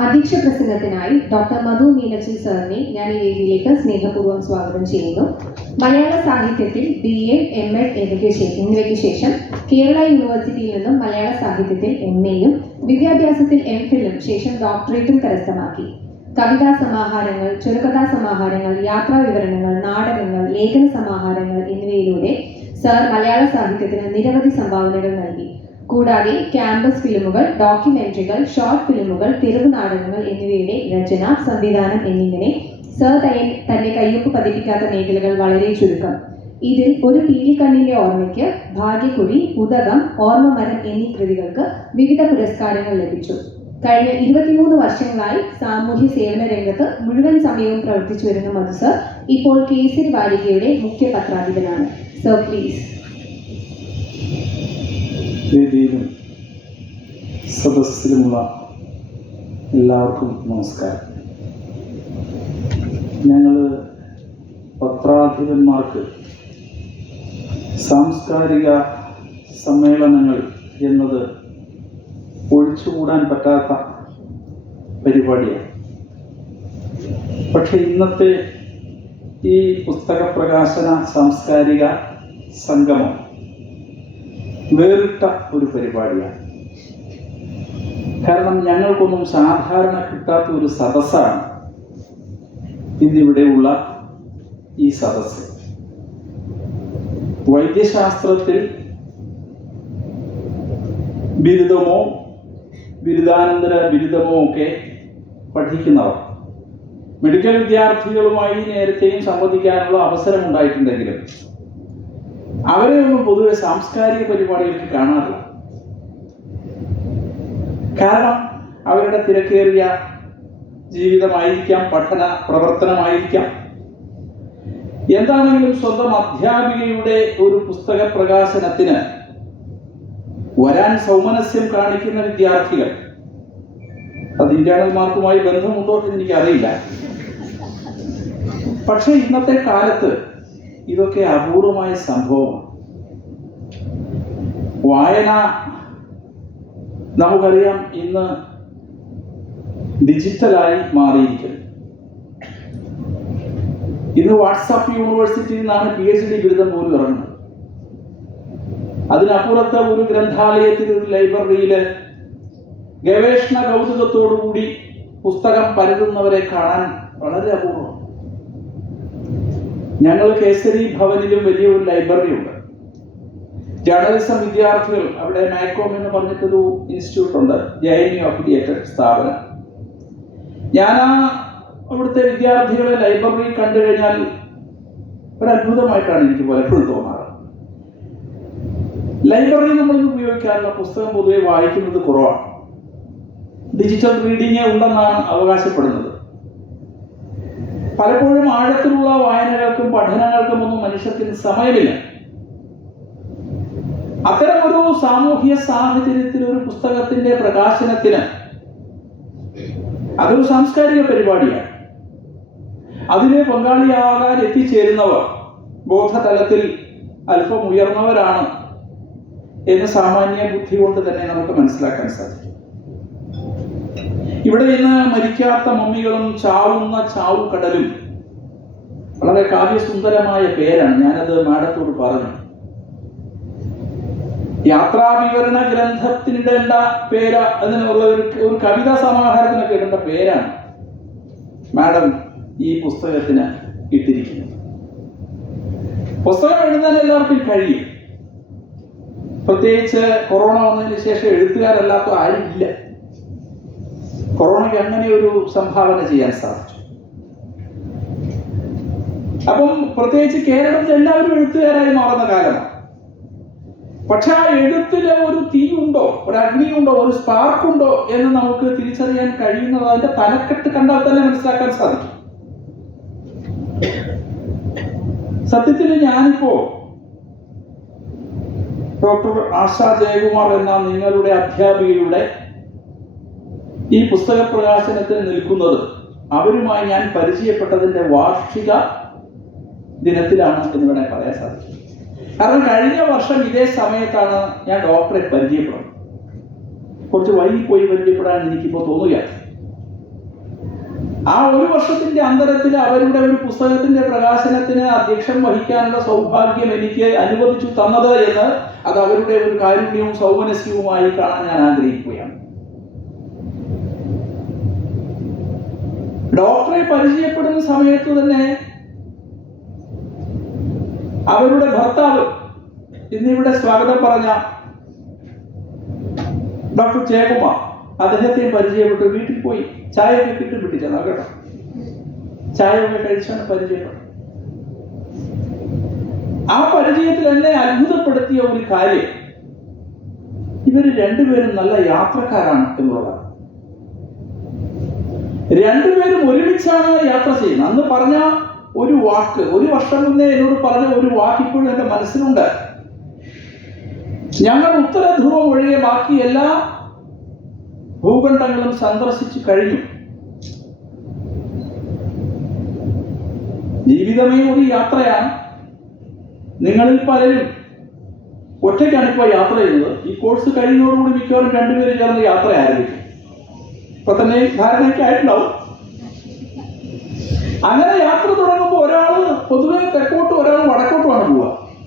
അധ്യക്ഷ പ്രസംഗത്തിനായി ഡോക്ടർ മധു മീനച്ചിൽ സാറിനെ ഞാൻ ഈ വേദിയിലേക്ക് സ്നേഹപൂർവ്വം സ്വാഗതം ചെയ്യുന്നു. മലയാള സാഹിത്യത്തിൽ BA, MA എന്നിവയ്ക്ക് ശേഷം കേരള യൂണിവേഴ്സിറ്റിയിൽ നിന്നും മലയാള സാഹിത്യത്തിൽ MAയും വിദ്യാഭ്യാസത്തിൽ MPhilഉം ശേഷം ഡോക്ടറേറ്റും കരസ്ഥമാക്കി. കവിതാ സമാഹാരങ്ങൾ, ചെറുകഥാ സമാഹാരങ്ങൾ, യാത്രാ വിവരണങ്ങൾ, നാടകങ്ങൾ, ലേഖന സമാഹാരങ്ങൾ എന്നിവയിലൂടെ സാർ മലയാള സാഹിത്യത്തിന് നിരവധി സംഭാവനകൾ നൽകി. കൂടാതെ ക്യാമ്പസ് ഫിലിമുകൾ, ഡോക്യുമെന്ററികൾ, ഷോർട്ട് ഫിലിമുകൾ, തെരുവ് നാടകങ്ങൾ എന്നിവയുടെ രചന, സംവിധാനം എന്നിങ്ങനെ സർ തന്റെ കയ്യൊപ്പ് പതിപ്പിക്കാത്ത മേഖലകൾ വളരെ ചുരുക്കം. ഇതിൽ ഒരു പീലിക്കണ്ണിന്റെ ഓർമ്മയ്ക്ക്, ഭാഗ്യക്കുറി, ഉദകം, ഓർമ്മമരം എന്നീ കൃതികൾക്ക് വിവിധ പുരസ്കാരങ്ങൾ ലഭിച്ചു. കഴിഞ്ഞ 23 വർഷങ്ങളായി സാമൂഹ്യ സേവന രംഗത്ത് മുഴുവൻ സമയവും പ്രവർത്തിച്ചു വരുന്ന മധു സർ ഇപ്പോൾ കേസരി വാരികയുടെ മുഖ്യ പത്രാധിപനാണ്. Sir please. വേദിയിലും സദസ്സിലുമുള്ള എല്ലാവർക്കും നമസ്കാരം. ഞങ്ങൾ പത്രാധിപന്മാർക്ക് സാംസ്കാരിക സമ്മേളനങ്ങൾ എന്നത് ഒഴിച്ചുകൂടാൻ പറ്റാത്ത പരിപാടിയാണ്. പക്ഷെ ഇന്നത്തെ ഈ പുസ്തക പ്രകാശന സാംസ്കാരിക സംഗമം വേറിട്ട ഒരു പരിപാടിയാണ്. കാരണം ഞങ്ങൾക്കൊന്നും സാധാരണ കിട്ടാത്ത ഒരു സദസ്സാണ് ഇന്നിവിടെയുള്ള ഈ സദസ്സ്. വൈദ്യശാസ്ത്രത്തിൽ ബിരുദമോ ബിരുദാനന്തര ബിരുദമോ ഒക്കെ പഠിക്കുന്നവർ മെഡിക്കൽ വിദ്യാർത്ഥികളുമായി നേരത്തെയും സംവദിക്കാനുള്ള അവസരം ഉണ്ടായിട്ടുണ്ടെങ്കിലും അവരെ ഒന്നും പൊതുവെ സാംസ്കാരിക പരിപാടികൾക്ക് കാണാറില്ല. കാരണം അവരുടെ തിരക്കേറിയ ജീവിതമായിരിക്കാം, പഠന പ്രവർത്തനമായിരിക്കാം. എന്താണെങ്കിലും സ്വന്തം അധ്യാപികയുടെ ഒരു പുസ്തക പ്രകാശനത്തിന് വരാൻ സൗമനസ്യം കാണിക്കുന്ന വിദ്യാർത്ഥികൾ, അത് ഇന്റേണൽ മാർക്കുമായി ബന്ധമുണ്ടോ എന്ന് എനിക്കറിയില്ല. പക്ഷെ ഇന്നത്തെ കാലത്ത് ഇതൊക്കെ അപൂർവമായ സംഭവമാണ്. വായന നമുക്കറിയാം ഇന്ന് ഡിജിറ്റലായി മാറിയിരിക്കുന്നു. ഇന്ന് വാട്സാപ്പ് യൂണിവേഴ്സിറ്റിയിൽ നിന്നാണ് PhD ബിരുദം പോലും ഇറങ്ങുന്നത്. അതിനപ്പുറത്ത് ഒരു ഗ്രന്ഥാലയത്തിൽ, ഒരു ലൈബ്രറിയിൽ ഗവേഷണ കൗതുകത്തോടുകൂടി പുസ്തകം പരതുന്നവരെ കാണാൻ വളരെ അപൂർവം. ഞങ്ങൾ കേസരി ഭവനിലും വലിയൊരു ലൈബ്രറി ഉണ്ട്. ജേർണലിസം വിദ്യാർത്ഥികൾ, അവിടെ മാക്കോം എന്ന് പറഞ്ഞിട്ടൊരു ഇൻസ്റ്റിറ്റ്യൂട്ട് ഉണ്ട്, JNU അഫിലിയേറ്റഡ് സ്ഥാപനം. ഞാൻ അവിടുത്തെ വിദ്യാർത്ഥികളെ ലൈബ്രറി കണ്ടു കഴിഞ്ഞാൽ ഒരു അത്ഭുതമായിട്ടാണ് എനിക്ക് പലപ്പോഴും തോന്നാറ്. ലൈബ്രറി നമ്മൾ ഉപയോഗിക്കാനുള്ള പുസ്തകം പൊതുവെ വായിക്കുന്നത് കുറവാണ്. ഡിജിറ്റൽ റീഡിങ് ഉണ്ടെന്നാണ് അവകാശപ്പെടുന്നത്. പലപ്പോഴും ആഴത്തിലുള്ള വായനകൾക്കും പഠനങ്ങൾക്കും ഒന്നും മനുഷ്യത്തിന് സമയമില്ല. അത്തരമൊരു സാമൂഹ്യ സാഹചര്യത്തിൽ ഒരു പുസ്തകത്തിന്റെ പ്രകാശനത്തിന് അതൊരു സാംസ്കാരിക പരിപാടിയാണ്. അതിനെ പങ്കാളിയാകാൻ എത്തിച്ചേരുന്നവർ ബോധതലത്തിൽ അല്പം ഉയർന്നവരാണ് എന്ന് സാമാന്യ ബുദ്ധി കൊണ്ട് തന്നെ നമുക്ക് മനസ്സിലാക്കാൻ സാധിക്കും. ഇവിടെ ഇന്ന് മരിക്കാത്ത മമ്മികളും ചാവുന്ന ചാവുകടലും വളരെ കാവ്യസുന്ദരമായ പേരാണ്. ഞാനത് മാഡത്തോട് പറഞ്ഞു. യാത്രാവിവരണ ഗ്രന്ഥത്തിനിടേണ്ട പേര്, അതിനുള്ള ഒരു കവിതാ സമാഹാരത്തിനൊക്കെ ഇടേണ്ട പേരാണ് മാഡം ഈ പുസ്തകത്തിന് ഇട്ടിരിക്കുന്നത്. പുസ്തകം എഴുതാൻ എല്ലാവർക്കും കഴിയും. പ്രത്യേകിച്ച് കൊറോണ വന്നതിന് ശേഷം എഴുത്തുകാരല്ലാത്ത ആരും ഇല്ല. കൊറോണയ്ക്ക് അങ്ങനെ ഒരു സംഭാവന ചെയ്യാൻ സാധിച്ചു. അപ്പം പ്രത്യേകിച്ച് കേരളത്തിൽ എല്ലാവരും എഴുത്തുകാരായി മാറുന്ന കാലമാണ്. പക്ഷെ ആ എഴുത്തില് ഒരു തീയുണ്ടോ, ഒരു അഗ്നിയുണ്ടോ, ഒരു സ്പാർക്കുണ്ടോ എന്ന് നമുക്ക് തിരിച്ചറിയാൻ കഴിയുന്നത് അതിന്റെ തലക്കെട്ട് കണ്ടാൽ തന്നെ മനസ്സിലാക്കാൻ സാധിക്കും. സത്യത്തിൽ ഞാനിപ്പോ ഡോക്ടർ ആശാ ജയകുമാർ എന്ന നിങ്ങളുടെ അധ്യാപികയുടെ ഈ പുസ്തക പ്രകാശനത്തിൽ നിൽക്കുന്നത് അവരുമായി ഞാൻ പരിചയപ്പെട്ടതിന്റെ വാർഷിക ദിനത്തിലാണ് എന്ന് വേണേൽ പറയാൻ സാധിക്കും. കാരണം കഴിഞ്ഞ വർഷം ഇതേ സമയത്താണ് ഞാൻ ഡോക്ടറെ പരിചയപ്പെടുന്നത്. കുറച്ച് വൈകിപ്പോയി പരിചയപ്പെടാൻ എനിക്കിപ്പോൾ തോന്നുകയാണ്. ആ ഒരു വർഷത്തിന്റെ അന്തരത്തിൽ അവരുടെ ഒരു പുസ്തകത്തിന്റെ പ്രകാശനത്തിന് അധ്യക്ഷം വഹിക്കാനുള്ള സൗഭാഗ്യം എനിക്ക് അനുവദിച്ചു തന്നത് എന്ന് അത് അവരുടെ ഒരു കാരുണ്യവും സൗമനസ്യവുമായി കാണാൻ ഞാൻ ആഗ്രഹിക്കുകയാണ്. ഡോക്ടറെ പരിചയപ്പെടുന്ന സമയത്ത് തന്നെ അവരുടെ ഭർത്താവ് ഇന്നിവിടെ സ്വാഗതം പറഞ്ഞ ഡോക്ടർ ജയകുമാർ, അദ്ദേഹത്തെ പരിചയപ്പെട്ടു. വീട്ടിൽ പോയി ചായയൊക്കെ കിട്ടിപ്പിട്ടിച്ചെന്നാ കേട്ടോ. ചായയൊക്കെ കഴിച്ചാണ് പരിചയപ്പെട്ടത്. ആ പരിചയത്തിൽ എന്നെ അത്ഭുതപ്പെടുത്തിയ ഒരു കാര്യം, ഇവര് രണ്ടുപേരും നല്ല യാത്രക്കാരാണ് എന്നുള്ളതാണ്. രണ്ടുപേരും ഒരുമിച്ചാണ് യാത്ര ചെയ്യുന്നത്. അന്ന് പറഞ്ഞ ഒരു വാക്ക്, ഒരു വർഷം മുന്നേ എന്നോട് പറഞ്ഞ ഒരു വാക്ക് ഇപ്പോഴും എന്റെ മനസ്സിലുണ്ട്. ഞങ്ങൾ ഉത്തര ധ്രുവം ഒഴികെ ബാക്കി എല്ലാ ഭൂഖണ്ഡങ്ങളും സന്ദർശിച്ചു കഴിഞ്ഞു. ജീവിതമേ ഒരു യാത്രയാണ്. നിങ്ങളിൽ പലരും ഒറ്റയ്ക്കാണ് ഇപ്പോൾ യാത്ര ചെയ്യുന്നത്. ഈ കോഴ്സ് കഴിയുന്നതോടുകൂടി മിക്കവാറും രണ്ടുപേരും ചേർന്ന് യാത്ര ആരംഭിക്കും. ഇപ്പൊ തന്നെ ധാരണയൊക്കെ ആയിട്ടുണ്ടാവും. അങ്ങനെ യാത്ര തുടങ്ങുമ്പോൾ ഒരാൾ പൊതുവെ തെക്കോട്ടും ഒരാൾ വടക്കോട്ടുമാണ് പോവുക.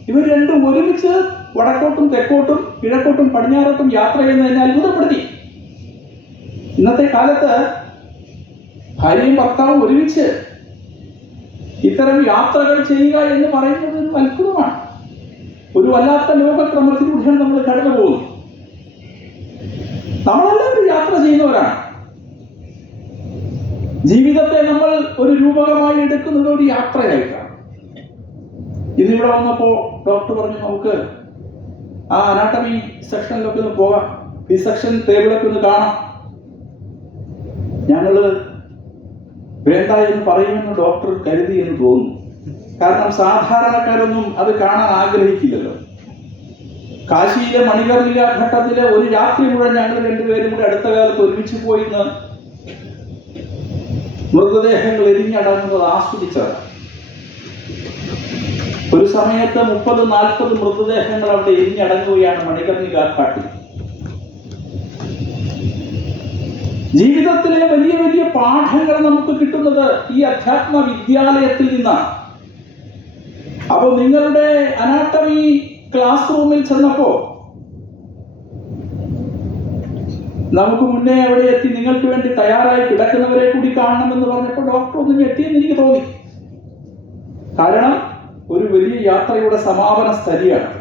ഇവർ രണ്ടും ഒരുമിച്ച് വടക്കോട്ടും തെക്കോട്ടും കിഴക്കോട്ടും പടിഞ്ഞാറോട്ടും യാത്ര ചെയ്യുന്നതിനെ അത്ഭുതപ്പെടുത്തി. ഇന്നത്തെ കാലത്ത് ഭാര്യയും ഭർത്താവും ഒരുമിച്ച് ഇത്തരം യാത്രകൾ ചെയ്യുക എന്ന് പറയുന്നത് ഒരു അത്ഭുതമാണ്. ഒരു വല്ലാത്ത ലോകക്രമത്തിലൂടെയാണ് നമ്മൾ കടന്നു പോകുന്നത്. നമ്മളെല്ലാവരും യാത്ര ചെയ്യുന്നവരാണ്. ജീവിതത്തെ നമ്മൾ ഒരു രൂപകമായി എടുക്കുന്നത് ഒരു യാത്രയായിട്ടാണ്. ഇന്നിവിടെ വന്നപ്പോൾ ഡോക്ടർ പറഞ്ഞു നമുക്ക് ആ അനാട്ടമി സെക്ഷനിലൊക്കെ ഒന്ന് പോകാം, ഡിസെക്ഷൻ ടേബിളൊക്കെ ഒന്ന് കാണാം. ഞങ്ങള് വേണ്ട എന്ന് പറയുമെന്ന് ഡോക്ടർ കരുതി എന്ന് തോന്നുന്നു. കാരണം സാധാരണക്കാരൊന്നും അത് കാണാൻ ആഗ്രഹിക്കില്ലല്ലോ. കാശിയിലെ മണികർണിക ഘട്ടത്തിലെ ഒരു രാത്രി മുഴുവൻ ഞങ്ങൾ രണ്ടുപേരും കൂടി അടുത്ത കാലത്ത് ഒരുമിച്ച് പോയിന്ന് മൃതദേഹങ്ങൾ എരിഞ്ഞടങ്ങുന്നത് ആസ്വദിച്ചതാണ്. ഒരു സമയത്ത് 30-40 മൃതദേഹങ്ങൾ അവിടെ എരിഞ്ഞടങ്ങുകയാണ് മണികർണിക ഘാട്ടിൽ. ജീവിതത്തിലെ വലിയ വലിയ പാഠങ്ങൾ നമുക്ക് കിട്ടുന്നത് ഈ അധ്യാത്മ വിദ്യാലയത്തിൽ നിന്നാണ്. അപ്പോൾ നിങ്ങളുടെ അനാട്ടമി ക്ലാസ് റൂമിൽ ചെന്നപ്പോ നമുക്ക് മുന്നേ അവിടെ എത്തി നിങ്ങൾക്ക് വേണ്ടി തയ്യാറായി കിടക്കുന്നവരെ കൂടി കാണണമെന്ന് പറഞ്ഞപ്പോൾ ഡോക്ടർ ഒന്നും ഞെട്ടിയെന്ന് എനിക്ക് തോന്നി. കാരണം ഒരു വലിയ യാത്രയുടെ സമാപന സ്ഥലിയാണ്.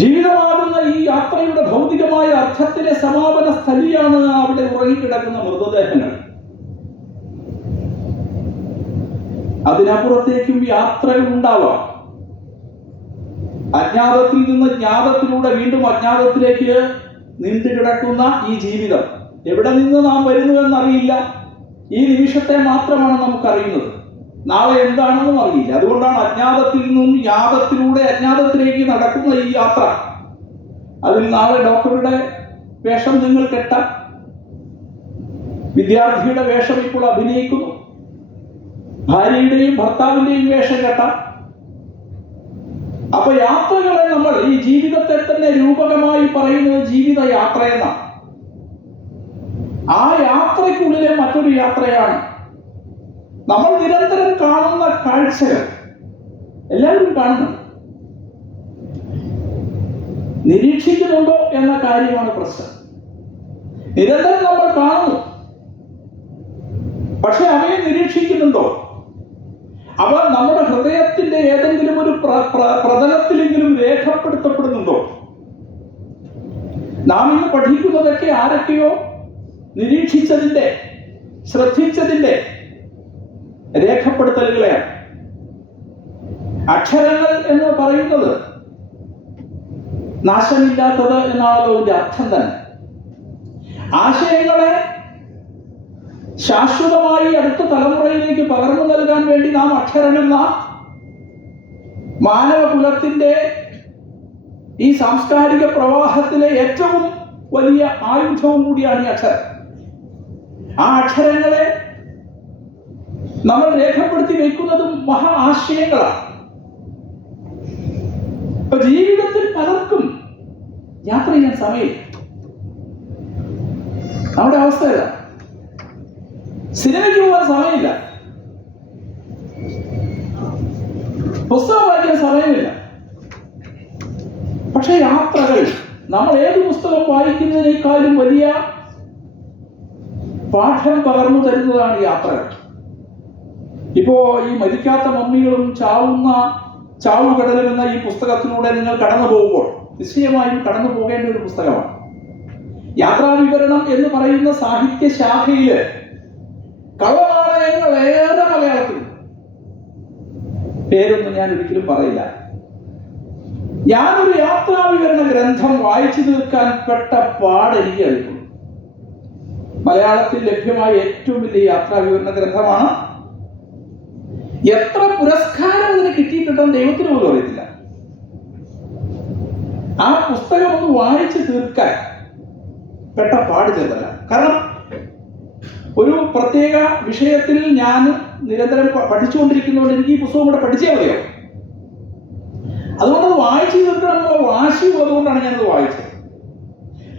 ജീവിതമാകുന്ന ഈ യാത്രയുടെ ഭൗതികമായ അർത്ഥത്തിലെ സമാപന സ്ഥലിയാണ് അവിടെ ഉറങ്ങിക്കിടക്കുന്ന മൃതദേഹങ്ങൾ. അതിനപ്പുറത്തേക്കും യാത്രകൾ ഉണ്ടാവാം. അജ്ഞാതത്തിൽ നിന്ന് ജ്ഞാതത്തിലൂടെ വീണ്ടും അജ്ഞാതത്തിലേക്ക് നീണ്ടു കിടക്കുന്ന ഈ ജീവിതം എവിടെ നിന്ന് നാം വരുന്നുവെന്നറിയില്ല. ഈ നിമിഷത്തെ മാത്രമാണ് നമുക്കറിയുന്നത്. നാളെ എന്താണെന്നും അറിയില്ല. അതുകൊണ്ടാണ് അജ്ഞാതത്തിൽ നിന്നും യാതത്തിലൂടെ അജ്ഞാതത്തിലേക്ക് നടക്കുന്ന ഈ യാത്ര. അതിൽ നാളെ ഡോക്ടറുടെ വേഷം നിങ്ങൾ കെട്ടാം, വിദ്യാർത്ഥിയുടെ വേഷം ഇപ്പോൾ അഭിനയിക്കുന്നു, ഭാര്യയുടെയും ഭർത്താവിന്റെയും വേഷം കെട്ടാം. അപ്പൊ യാത്രകളെ നമ്മൾ ഈ ജീവിതത്തെ തന്നെ രൂപകമായി പറയുന്നത് ജീവിത യാത്ര എന്നാണ്. ആ യാത്രയ്ക്കുള്ളിലെ മറ്റൊരു യാത്രയാണ് നമ്മൾ നിരന്തരം കാണുന്ന കാഴ്ചകൾ. എല്ലാവരും കാണുന്നു, നിരീക്ഷിക്കുന്നുണ്ടോ എന്ന കാര്യമാണ് പ്രശ്നം. നിരന്തരം നമ്മൾ കാണുന്നു, പക്ഷെ അവയെ നിരീക്ഷിക്കുന്നുണ്ടോ? അവ നമ്മുടെ ഹൃദയത്തിന്റെ ഏതെങ്കിലും ഒരു പ്രതലത്തിലെങ്കിലും രേഖപ്പെടുത്തപ്പെടുന്നുണ്ടോ? നാം ഇന്ന് പഠിക്കുന്നതൊക്കെ ആരൊക്കെയോ നിരീക്ഷിച്ചതിന്റെ, ശ്രദ്ധിച്ചതിന്റെ രേഖപ്പെടുത്തലുകളെയാണ്. അക്ഷരങ്ങൾ എന്ന് പറയുന്നത് നാശമില്ലാത്തത് എന്നാണല്ലോ അതിന്റെ അർത്ഥം തന്നെ. ആശയങ്ങളെ ശാശ്വതമായി അടുത്ത തലമുറയിലേക്ക് പകർന്നു നൽകാൻ വേണ്ടി നാം അക്ഷരമെന്ന മാനവകുലത്തിന്റെ ഈ സാംസ്കാരിക പ്രവാഹത്തിലെ ഏറ്റവും വലിയ ആയുധവും കൂടിയാണ് ഈ അക്ഷരം. ആ അക്ഷരങ്ങളെ നമ്മൾ രേഖപ്പെടുത്തി വയ്ക്കുന്നതും മഹാ ആശയങ്ങളാണ്. ഇപ്പൊ ജീവിതത്തിൽ പലർക്കും യാത്ര ചെയ്യാൻ സമയമില്ല. നമ്മുടെ അവസ്ഥ ഏതാ? സിനിമയ്ക്ക് പോകാൻ സമയമില്ല, പുസ്തകം വായിക്കാൻ സമയമില്ല. പക്ഷെ യാത്രകൾ, നമ്മൾ ഏത് പുസ്തകം വായിക്കുന്നതിനേക്കാളും വലിയ പാഠം പകർന്നു തരുന്നതാണ് യാത്രകൾ. ഇപ്പോ ഈ മരിക്കാത്ത മമ്മികളും ചാവുകടലും എന്ന ഈ പുസ്തകത്തിലൂടെ നിങ്ങൾ കടന്നു പോകുമ്പോൾ നിശ്ചയമായും കടന്നു പോകേണ്ട ഒരു പുസ്തകമാണ്. യാത്രാവിവരണം എന്ന് പറയുന്ന സാഹിത്യ ശാഖയില് കള്ളനാണയങ്ങൾ ഏറെ മലയാളത്തിൽ. പേരൊന്നും ഞാൻ ഒരിക്കലും പറയില്ല. ഞാനൊരു യാത്രാവിവരണ ഗ്രന്ഥം വായിച്ചു തീർക്കാൻ പെട്ട പാട് എനിക്ക് അറിയുള്ളൂ. മലയാളത്തിൽ ലഭ്യമായ ഏറ്റവും വലിയ യാത്രാവിവരണ ഗ്രന്ഥമാണ്. എത്ര പുരസ്കാരം അതിന് കിട്ടിയിട്ടുണ്ടെന്ന് ദൈവത്തിന് പോലും അറിയത്തില്ല. ആ പുസ്തകം ഒന്ന് വായിച്ചു തീർക്കാൻ പെട്ട പാട് ചെറുതല്ല. കാരണം ഒരു പ്രത്യേക വിഷയത്തിൽ ഞാൻ നിരന്തരം പഠിച്ചുകൊണ്ടിരിക്കുന്നതുകൊണ്ട് എനിക്ക് ഈ പുസ്തകം കൂടെ പഠിച്ചേ മതിയോ. അതുകൊണ്ടത് വായിച്ചു തീർക്കണം എന്നുള്ള വാശി ഉള്ളതുകൊണ്ടാണ് ഞാനത് വായിച്ചത്.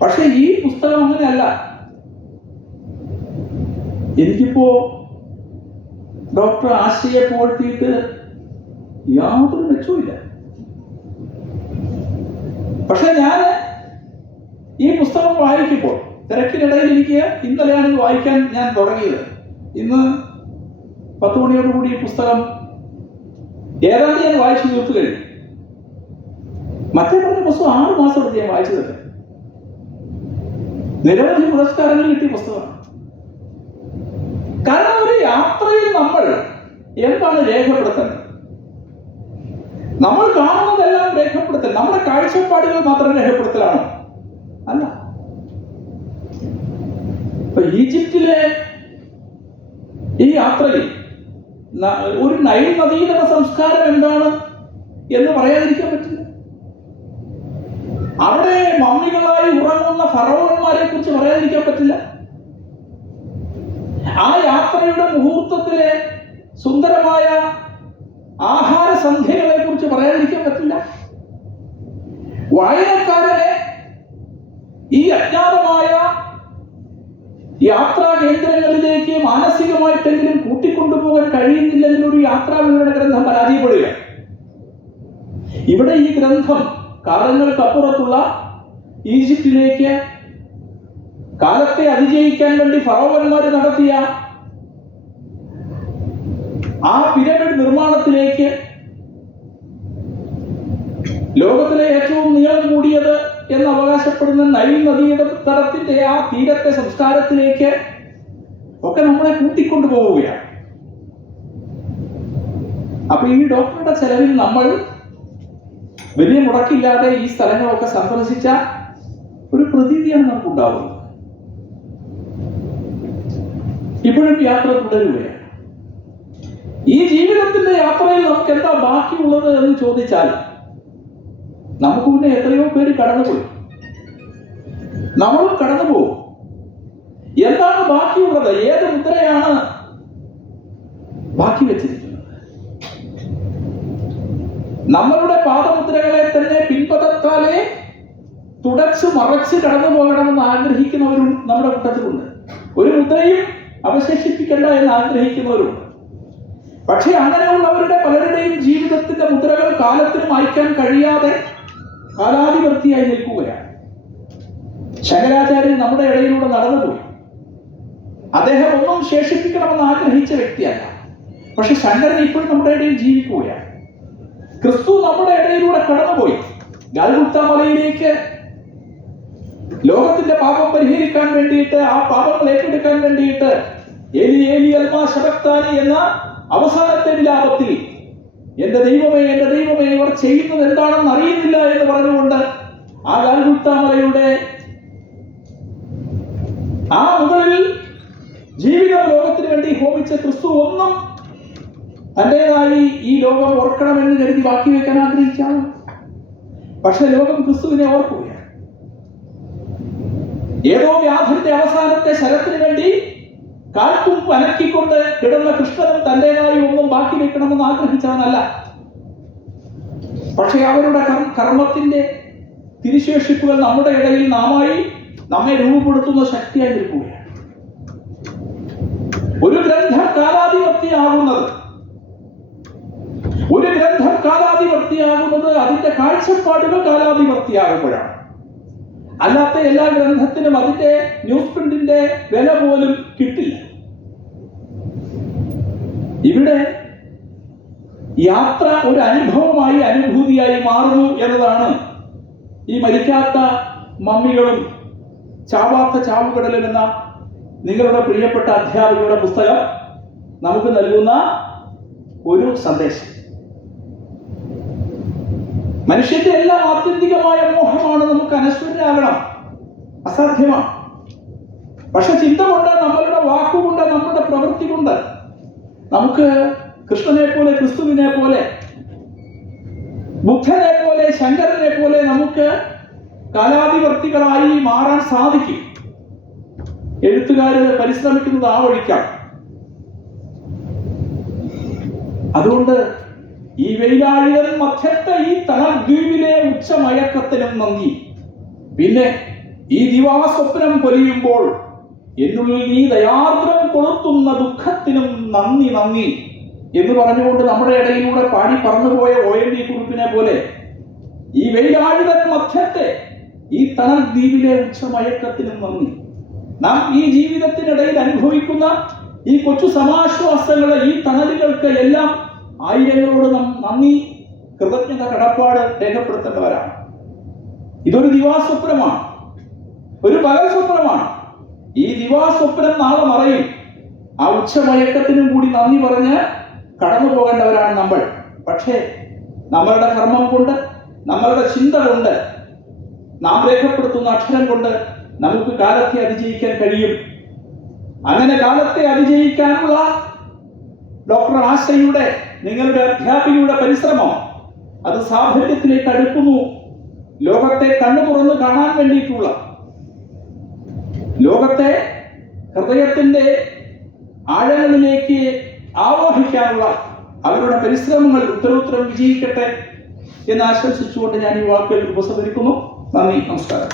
പക്ഷെ ഈ പുസ്തകം അങ്ങനെയല്ല. എനിക്കിപ്പോ ഡോക്ടർ ആശയെ പുകഴ്ത്തിയിട്ട് യാതൊരു മെച്ചവുമില്ല. പക്ഷെ ഞാൻ ഈ പുസ്തകം വായിക്കുമ്പോൾ തിരക്കിനിടയിൽ എനിക്ക് ഇന്നലെയാണ് ഇത് വായിക്കാൻ ഞാൻ തുടങ്ങിയത്. ഇന്ന് 10 മണിയോടുകൂടി ഈ പുസ്തകം ഏതാണ്ട് ഞാൻ വായിച്ചു തീർത്തു കഴിഞ്ഞു. മറ്റേ പറഞ്ഞ പുസ്തകം 6 മാസം എടുത്ത് ഞാൻ വായിച്ചതല്ല. നിരവധി പുരസ്കാരങ്ങൾ കിട്ടിയ പുസ്തകമാണ്. കാരണം ഒരു യാത്രയിൽ നമ്മൾ എന്താണ് രേഖപ്പെടുത്തുന്നത്? നമ്മൾ കാണുന്നതെല്ലാം രേഖപ്പെടുത്തൽ, നമ്മുടെ കാഴ്ചപ്പാടുകൾ മാത്രം രേഖപ്പെടുത്തലാണോ? അല്ല. ഇപ്പൊ ഈജിപ്തിലെ ഈ യാത്രയിൽ ഒരു നൈൽ നദീതട സംസ്കാരം എന്താണ് എന്ന് പറയാതിരിക്കാൻ പറ്റില്ല. അവിടെ മമ്മികളായി ഉറങ്ങുന്ന ഫറവോന്മാരെ കുറിച്ച് പറയാതിരിക്കാൻ പറ്റില്ല. ആ യാത്രയുടെ മുഹൂർത്തത്തിലെ സുന്ദരമായ ആഹാര സന്ധ്യകളെ കുറിച്ച് പറയാതിരിക്കാൻ പറ്റില്ല. വായനക്കാരനെ ഈ അജ്ഞാതമായ യാത്രാ കേന്ദ്രങ്ങളിലേക്ക് മാനസികമായിട്ടെങ്കിലും കൂട്ടിക്കൊണ്ടുപോകാൻ കഴിയുന്നില്ലെങ്കിൽ ഒരു യാത്രാവിവരണ ഗ്രന്ഥം പരാജയപ്പെടുക. ഇവിടെ ഈ ഗ്രന്ഥം കാലങ്ങൾക്കപ്പുറത്തുള്ള ഈജിപ്തിലേക്ക് കാലത്തെ അതിജയിക്കാൻ വേണ്ടി ഫറവോന്മാർ നടത്തിയ ആ പിരമിഡ് നിർമ്മാണത്തിലേക്ക്, ലോകത്തിലെ ഏറ്റവും നീളം കൂടിയത് എന്ന് അവകാശപ്പെടുന്ന നൈൽ നദിയുടെ തടത്തിന്റെ ആ തീരത്തെ സംസ്കാരത്തിലേക്ക് ഒക്കെ നമ്മളെ കൂട്ടിക്കൊണ്ടു പോവുകയാണ്. അപ്പൊ ഈ ഡോക്ടറുടെ ചെലവിൽ നമ്മൾ വലിയ മുടക്കില്ലാതെ ഈ സ്ഥലങ്ങളൊക്കെ സന്ദർശിച്ച ഒരു പ്രതീതിയാണ് നമുക്ക് ഉണ്ടാവുന്നത്. ഇപ്പോഴും യാത്ര തുടരുകയാണ്. ഈ ജീവിതത്തിന്റെ യാത്രയിൽ നമുക്ക് എന്താ ബാക്കിയുള്ളത് എന്ന് ചോദിച്ചാൽ, നമുക്ക് മുന്നേ എത്രയോ പേര് കടന്നുപോയി, നമ്മളും കടന്നുപോകും. എന്താണ് ബാക്കിയുള്ളത്? ഏത് മുദ്രയാണ് ബാക്കി വെച്ചിരിക്കുന്നത്? നമ്മളുടെ പാദമുദ്രകളെ തന്നെ പിൻപദത്താലെ തുടച്ചു മറച്ച് കടന്നു പോകണമെന്ന് ആഗ്രഹിക്കുന്നവരും നമ്മുടെ കൂട്ടത്തിലുണ്ട്. ഒരു മുദ്രയും അവശേഷിപ്പിക്കണ്ട എന്ന് ആഗ്രഹിക്കുന്നവരുണ്ട്. പക്ഷെ അങ്ങനെയുള്ളവരുടെ പലരുടെയും ജീവിതത്തിന്റെ മുദ്രകൾ കാലത്തിന് മായ്ക്കാൻ കഴിയാതെ കാലാധിപത്യമായി നിൽക്കുകയാണ്. ശങ്കരാചാര്യൻ നമ്മുടെ ഇടയിലൂടെ നടന്നുപോയി. അദ്ദേഹം ഒന്നും ശേഷിപ്പിക്കണമെന്ന് ആഗ്രഹിച്ച വ്യക്തിയല്ല. പക്ഷെ ശങ്കരൻ ഇപ്പോഴും നമ്മുടെ ഇടയിൽ ജീവിക്കുകയാണ്. ക്രിസ്തു നമ്മുടെ ഇടയിലൂടെ കടന്നുപോയി. ഗാൽഗുത്ത മലയിലേക്ക് ലോകത്തിന്റെ പാപം പരിഹരിക്കാൻ വേണ്ടിയിട്ട്, ആ പാപങ്ങൾ ഏറ്റെടുക്കാൻ വേണ്ടിയിട്ട് ഏലി ഏലി അൽമാ ശബക്താനി എന്ന അവസാനത്തെ വിലാപത്തിൽ എന്റെ ദൈവമേ ഇവർ ചെയ്യുന്നത് എന്താണെന്ന് അറിയുന്നില്ല എന്ന് പറഞ്ഞുകൊണ്ട് ആ ഗാൽഗുത്ത മലയുടെ ആ മുകളിൽ ജീവിതം ലോകത്തിന് വേണ്ടി ഹോമിച്ച ക്രിസ്തു ഒന്നും തന്റേതായി ഈ ലോകം ഓർക്കണമെന്ന് കരുതി ബാക്കി വെക്കാൻ ആഗ്രഹിച്ചാണ്. പക്ഷെ ലോകം ക്രിസ്തുവിനെ ഓർക്കുകയാണ്. ഏതോ വ്യാധന്റെ അവസാനത്തെ ശരത്തിന് വേണ്ടി കാൽക്കും അനക്കിക്കൊണ്ട് കിടന്ന കൃഷ്ണനും തന്റേതായി ഒന്നും ബാക്കി വെക്കണമെന്ന് ആഗ്രഹിച്ചവനല്ല. പക്ഷെ അവരുടെ കർമ്മത്തിന്റെ തിരിശേഷിപ്പുകൾ നമ്മുടെ ഇടയിൽ നാമായി നമ്മെ രൂപപ്പെടുത്തുന്ന ശക്തിയായി നിൽക്കുകയാണ്. ഒരു ഗ്രന്ഥം കാലാധിപത്യമാകുന്നത് അതിന്റെ കാഴ്ചപ്പാടുകൾ കാലാധിപത്യമാകുമ്പോഴാണ്. അല്ലാത്ത എല്ലാ ഗ്രന്ഥത്തിനും അതിന്റെ ന്യൂസ് പ്രിന്റിന്റെ വില പോലും കിട്ടില്ല. ഇവിടെ യാത്ര ഒരു അനുഭവമായി, അനുഭൂതിയായി മാറുന്നു എന്നതാണ് ഈ മരിക്കാത്ത മമ്മികളും ചാവാത്ത ചാവുകടലും എന്ന നിങ്ങളുടെ പ്രിയപ്പെട്ട അധ്യാപികയുടെ പുസ്തകം നമുക്ക് നൽകുന്ന ഒരു സന്ദേശം. മനുഷ്യന്റെ എല്ലാം ആത്യന്തികമായ മോഹമാണ് നമുക്ക് അനശ്വരരാകണം, അസാധ്യമാണ്. പക്ഷെ ചിന്ത കൊണ്ട്, നമ്മളുടെ വാക്കുകൊണ്ട്, നമ്മുടെ പ്രവൃത്തി കൊണ്ട് നമുക്ക് കൃഷ്ണനെ പോലെ, ക്രിസ്തുവിനെ പോലെ, ബുദ്ധനെ പോലെ, ശങ്കരനെ പോലെ നമുക്ക് കാലാധിപത്യങ്ങളായി മാറാൻ സാധിക്കും. എഴുത്തുകാര് പരിശ്രമിക്കുന്നത് ആ വഴിക്കാണ്. അതുകൊണ്ട് ഈ വെയിലാഴികൾ മധ്യത്തെ ഈ തളദ്വീപിലെ ഉച്ചമയക്കത്തിനും നന്ദി. പിന്നെ ഈ ദിവാസ്വപ്നം പൊലിയുമ്പോൾ എന്നുള്ളിൽ നീ ദയാർദ്രം കൊളുത്തുന്ന ദുഃഖത്തിനും നന്ദി നന്ദി എന്ന് പറഞ്ഞുകൊണ്ട് നമ്മുടെ ഇടയിലൂടെ പാടി പറന്നുപോയ ONV കുറിപ്പിനെ പോലെ ഈ വെയിലാഴികൾ മധ്യത്തെ ഈ തളദ്വീപിലെ ഉച്ചമയക്കത്തിനും നന്ദി. നാം ഈ ജീവിതത്തിനിടയിൽ അനുഭവിക്കുന്ന ഈ കൊച്ചു സമാശ്വാസങ്ങളെ, ഈ തണലുകൾക്ക് എല്ലാം ആയിരങ്ങളോട് നാം നന്ദി, കൃതജ്ഞത, കടപ്പാട് രേഖപ്പെടുത്തേണ്ടവരാണ്. ഇതൊരു ദിവാസ്വപ്നമാണ്, ഒരു പകൽ സ്വപ്നമാണ്. ഈ ദിവാസ്വപ്നം നാളെ മറയും. ആ ഉച്ചമയക്കത്തിനും കൂടി നന്ദി പറഞ്ഞ് കടന്നു പോകേണ്ടവരാണ് നമ്മൾ. പക്ഷേ നമ്മളുടെ കർമ്മം കൊണ്ട്, നമ്മളുടെ ചിന്ത കൊണ്ട്, നാം രേഖപ്പെടുത്തുന്ന അക്ഷരം കൊണ്ട് നമുക്ക് കാലത്തെ അതിജയിക്കാൻ കഴിയും. അങ്ങനെ കാലത്തെ അതിജയിക്കാനുള്ള ഡോക്ടർ ആശയുടെ, നിങ്ങളുടെ അധ്യാപികയുടെ പരിശ്രമം അത് സാഫല്യത്തിലേക്ക് അടുക്കുന്നു. ലോകത്തെ കണ്ണു തുറന്ന് കാണാൻ വേണ്ടിയിട്ടുള്ള, ലോകത്തെ ഹൃദയത്തിന്റെ ആഴങ്ങളിലേക്ക് ആവാഹിക്കാനുള്ള അവരുടെ പരിശ്രമങ്ങൾ ഉത്തരോത്തരം വിജയിക്കട്ടെ എന്ന് ആശംസിച്ചുകൊണ്ട് ഞാൻ ഈ വാക്കുകൾ ഉപസംഹരിക്കുന്നു. നന്ദി, നമസ്കാരം.